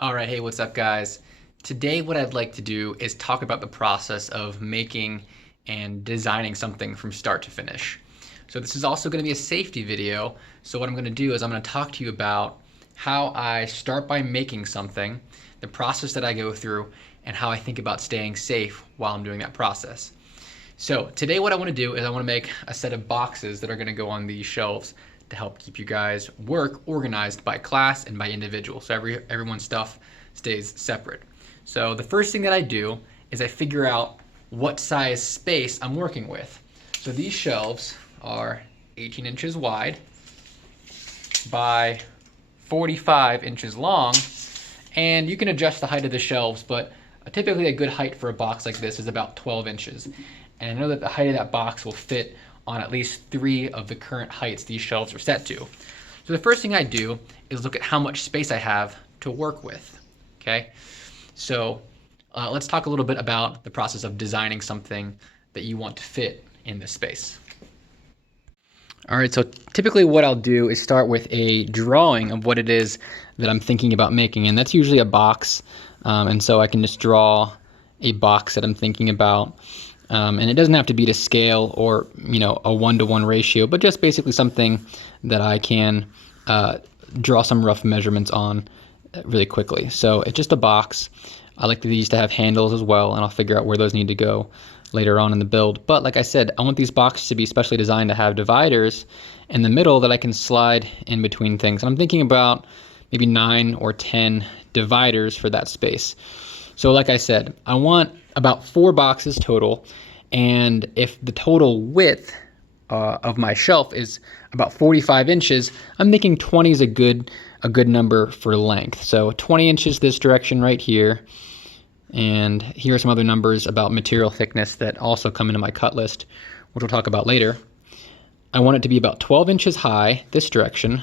All right, hey, what's up, guys? Today, what I'd like to do is talk about the process of making and designing something from start to finish. So this is also going to be a safety video. So what I'm going to do is I'm going to talk to you about how I start by making something, the process that I go through, and how I think about staying safe while I'm doing that process. So today what I want to do is I want to make a set of boxes that are going to go on these shelves to help keep you guys work organized by class and by individual. So everyone's stuff stays separate. So the first thing that I do is I figure out what size space I'm working with. So these shelves are 18 inches wide by 45 inches long, and you can adjust the height of the shelves, but typically a good height for a box like this is about 12 inches. And I know that the height of that box will fit on at least 3 of the current heights these shelves are set to. So the first thing I do is look at how much space I have to work with, okay? So let's talk a little bit about the process of designing something that you want to fit in this space. All right, so typically what I'll do is start with a drawing of what it is that I'm thinking about making, and that's usually a box. And so I can just draw a box that I'm thinking about. And it doesn't have to be to scale or, a 1-to-1 ratio, but just basically something that I can draw some rough measurements on really quickly. So it's just a box. I like these to have handles as well, and I'll figure out where those need to go later on in the build. But like I said, I want these boxes to be specially designed to have dividers in the middle that I can slide in between things. And I'm thinking about maybe 9 or 10 dividers for that space. So like I said, I want about 4 boxes total, and if the total width of my shelf is about 45 inches, I'm thinking 20 is a good number for length. So 20 inches this direction right here, and here are some other numbers about material thickness that also come into my cut list, which we'll talk about later. I want it to be about 12 inches high this direction.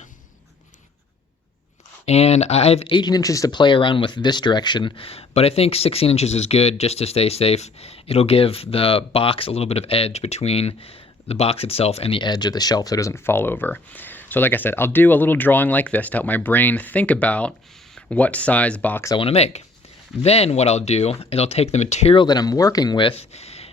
And I have 18 inches to play around with this direction, but I think 16 inches is good just to stay safe. It'll give the box a little bit of edge between the box itself and the edge of the shelf so it doesn't fall over. So like I said, I'll do a little drawing like this to help my brain think about what size box I want to make. Then what I'll do is I'll take the material that I'm working with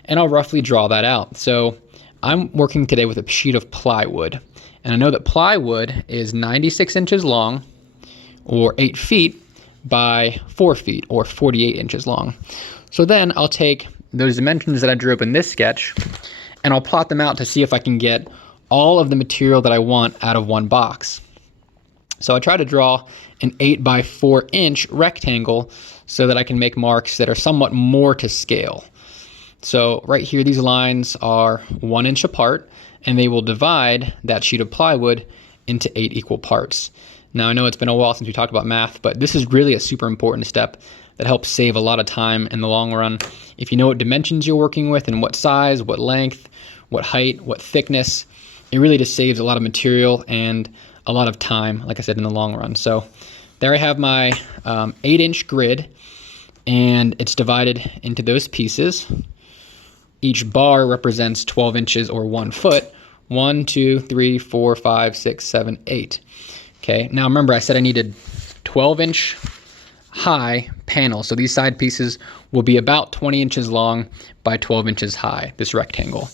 and I'll roughly draw that out. So I'm working today with a sheet of plywood, and I know that plywood is 96 inches long, or 8 feet by 4 feet, or 48 inches long. So then I'll take those dimensions that I drew up in this sketch and I'll plot them out to see if I can get all of the material that I want out of one box. So I try to draw an 8 by 4 inch rectangle so that I can make marks that are somewhat more to scale. So right here, these lines are 1 inch apart, and they will divide that sheet of plywood into 8 equal parts. Now, I know it's been a while since we talked about math, but this is really a super important step that helps save a lot of time in the long run. If you know what dimensions you're working with and what size, what length, what height, what thickness, it really just saves a lot of material and a lot of time, like I said, in the long run. So there I have my 8-inch grid, and it's divided into those pieces. Each bar represents 12 inches or 1 foot. 1, 2, 3, 4, 5, 6, 7, 8. Okay, now remember I said I needed 12-inch high panels. So these side pieces will be about 20 inches long by 12 inches high, this rectangle.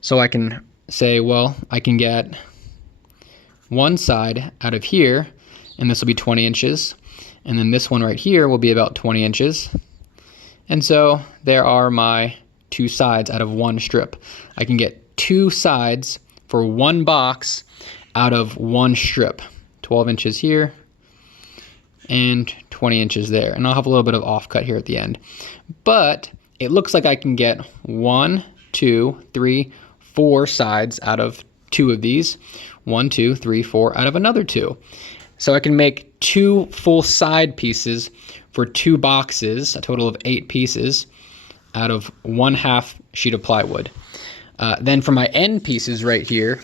So I can say, well, I can get one side out of here, and this will be 20 inches. And then this one right here will be about 20 inches. And so there are my 2 sides out of one strip. I can get 2 sides for one box out of one strip. 12 inches here and 20 inches there. And I'll have a little bit of offcut here at the end. But it looks like I can get 1, 2, 3, 4 sides out of 2 of these. 1, 2, 3, 4 out of another 2. So I can make 2 full side pieces for 2 boxes, a total of 8 pieces, out of 1/2 sheet of plywood. Then for my end pieces right here,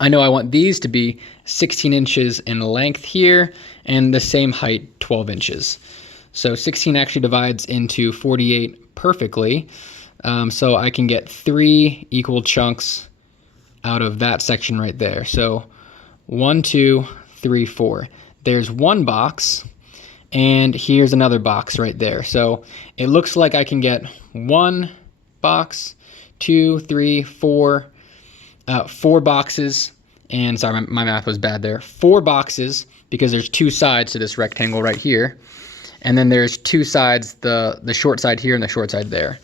I know I want these to be 16 inches in length here and the same height, 12 inches. So 16 actually divides into 48 perfectly. So I can get 3 equal chunks out of that section right there. So 1, 2, 3, 4. There's one box, and here's another box right there. So it looks like I can get one box, two, three, four boxes, and sorry, my math was bad there. 4 boxes, because there's 2 sides to this rectangle right here, and then there's 2 sides, the short side here and the short side there.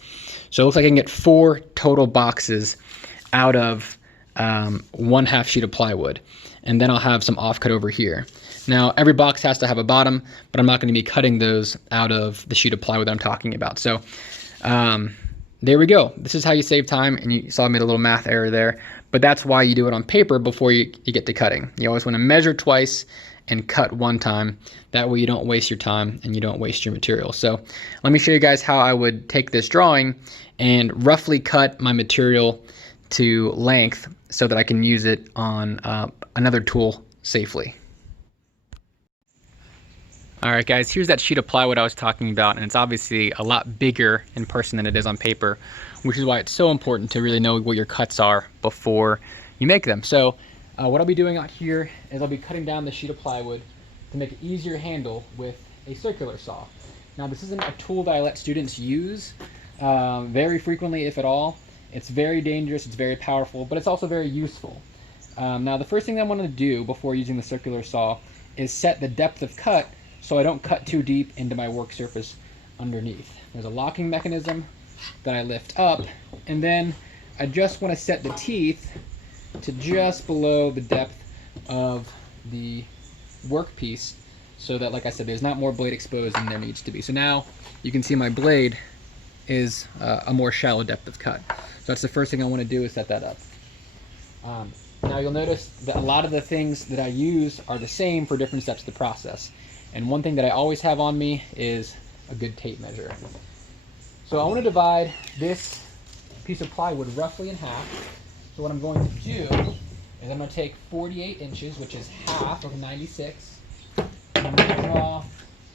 So it looks like I can get 4 total boxes out of 1/2 sheet of plywood, and then I'll have some offcut over here. Now every box has to have a bottom, but I'm not going to be cutting those out of the sheet of plywood that I'm talking about. So there we go. This is how you save time, and you saw I made a little math error there, but that's why you do it on paper before you get to cutting. You always want to measure twice and cut one time. That way you don't waste your time and you don't waste your material. So let me show you guys how I would take this drawing and roughly cut my material to length so that I can use it on another tool safely. All right, guys, here's that sheet of plywood I was talking about, and it's obviously a lot bigger in person than it is on paper, which is why it's so important to really know what your cuts are before you make them. So what I'll be doing out here is I'll be cutting down the sheet of plywood to make it easier to handle with a circular saw. Now, this isn't a tool that I let students use very frequently, if at all. It's very dangerous, it's very powerful, but it's also very useful. Now, the first thing I want to do before using the circular saw is set the depth of cut so I don't cut too deep into my work surface underneath. There's a locking mechanism that I lift up, and then I just want to set the teeth to just below the depth of the workpiece so that, like I said, there's not more blade exposed than there needs to be. So now you can see my blade is a more shallow depth of cut. So that's the first thing I want to do, is set that up. Now you'll notice that a lot of the things that I use are the same for different steps of the process. And one thing that I always have on me is a good tape measure. So I want to divide this piece of plywood roughly in half. So what I'm going to do is I'm going to take 48 inches, which is half of 96, and I'm going to draw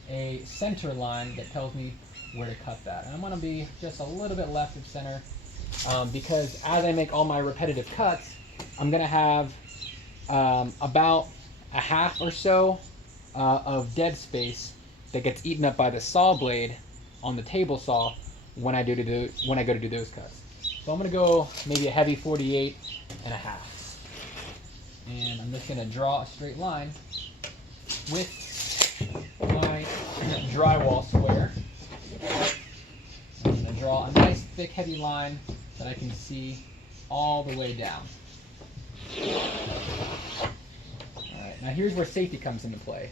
a center line that tells me where to cut that. And I'm going to be just a little bit left of center because as I make all my repetitive cuts, I'm going to have about a half or so of dead space that gets eaten up by the saw blade on the table saw when I go to do those cuts. So I'm going to go maybe a heavy 48 and a half. And I'm just going to draw a straight line with my drywall square. I'm going to draw a nice thick heavy line that I can see all the way down. Alright, now here's where safety comes into play,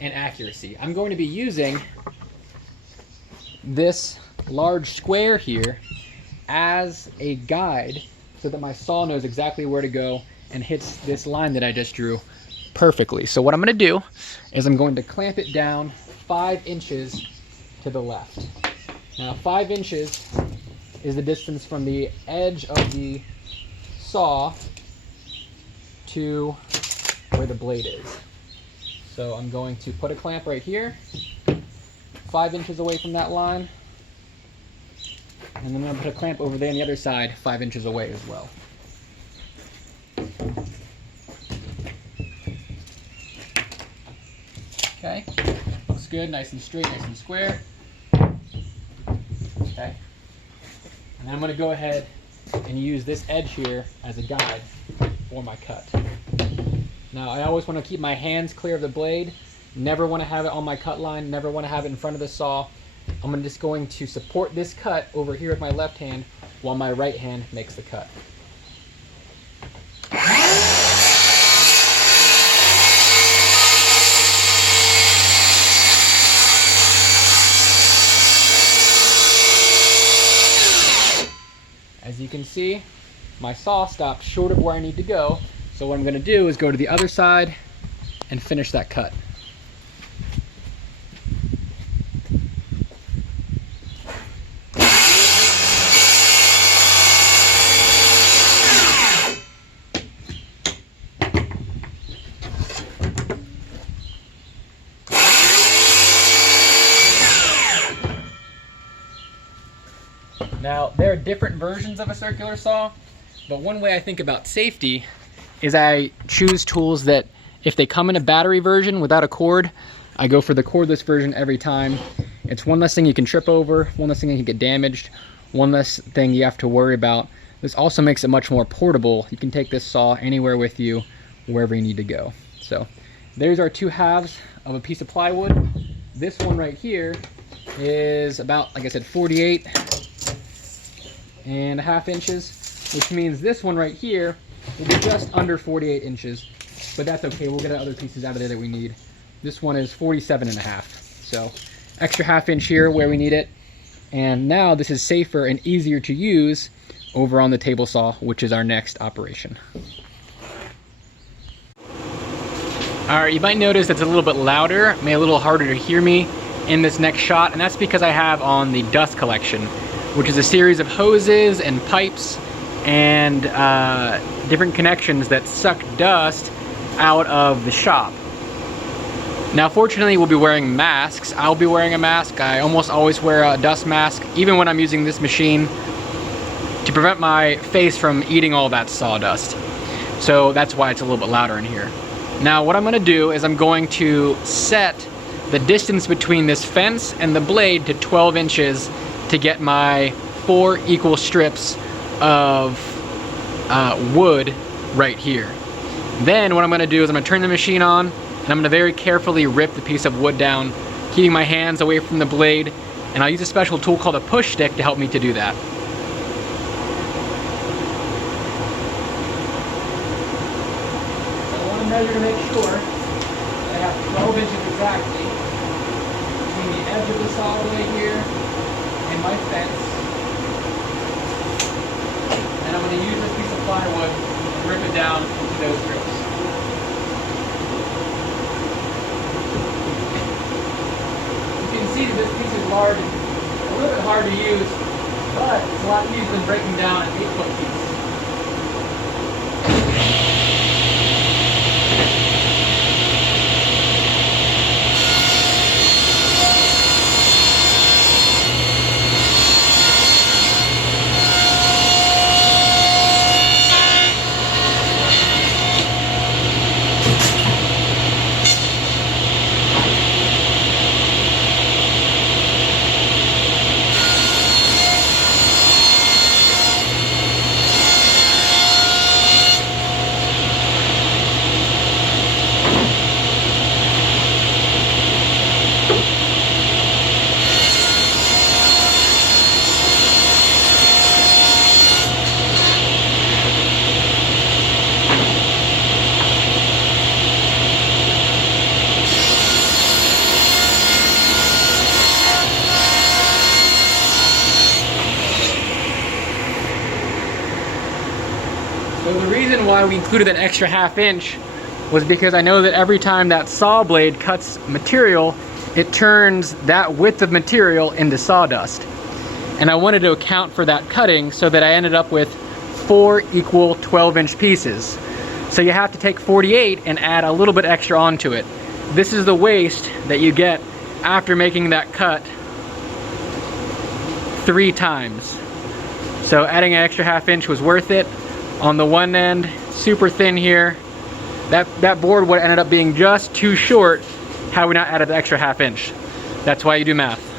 and accuracy. I'm going to be using this large square here as a guide so that my saw knows exactly where to go and hits this line that I just drew perfectly. So what I'm going to do is I'm going to clamp it down 5 inches to the left. Now 5 inches is the distance from the edge of the saw to where the blade is. So I'm going to put a clamp right here, 5 inches away from that line, and then I'm going to put a clamp over there on the other side, 5 inches away as well. Okay, looks good, nice and straight, nice and square. Okay, and I'm going to go ahead and use this edge here as a guide for my cut. Now I always want to keep my hands clear of the blade, never want to have it on my cut line, never want to have it in front of the saw. I'm just going to support this cut over here with my left hand while my right hand makes the cut. As you can see, my saw stopped short of where I need to go, so what I'm going to do is go to the other side and finish that cut. Now, there are different versions of a circular saw, but one way I think about safety is I choose tools that, if they come in a battery version without a cord, I go for the cordless version every time. It's one less thing you can trip over, one less thing you can get damaged, one less thing you have to worry about. This also makes it much more portable. You can take this saw anywhere with you, wherever you need to go. So there's our 2 halves of a piece of plywood. This one right here is about, like I said, 48.5 inches, which means this one right here will be just under 48 inches, but that's okay. We'll get other pieces out of there that we need. This one is 47.5, so extra ½ inch here where we need it. And now this is safer and easier to use over on the table saw, which is our next operation. All right, you might notice it's a little bit louder, maybe a little harder to hear me in this next shot, and that's because I have on the dust collection, which is a series of hoses and pipes and different connections that suck dust out of the shop. Now fortunately we'll be wearing masks. I'll be wearing a mask. I almost always wear a dust mask, even when I'm using this machine, to prevent my face from eating all that sawdust. So that's why it's a little bit louder in here. Now what I'm going to do is I'm going to set the distance between this fence and the blade to 12 inches to get my 4 equal strips of wood right here. Then what I'm going to do is I'm going to turn the machine on, and I'm going to very carefully rip the piece of wood down, keeping my hands away from the blade, and I'll use a special tool called a push stick to help me to do that. I want to measure to make sure I have 12 inches exactly between the edge of the saw blade here and my fence. And I'm going to use this piece of plywood and rip it down into those strips. See that this piece is large and a little bit hard to use, but it's a lot easier than breaking down an 8-foot piece. So the reason why we included that extra ½ inch was because I know that every time that saw blade cuts material, it turns that width of material into sawdust. And I wanted to account for that cutting so that I ended up with 4 equal 12-inch pieces. So you have to take 48 and add a little bit extra onto it. This is the waste that you get after making that cut 3 times. So adding an extra ½ inch was worth it. On the one end, super thin here. That board would have ended up being just too short had we not added the extra ½ inch. That's why you do math.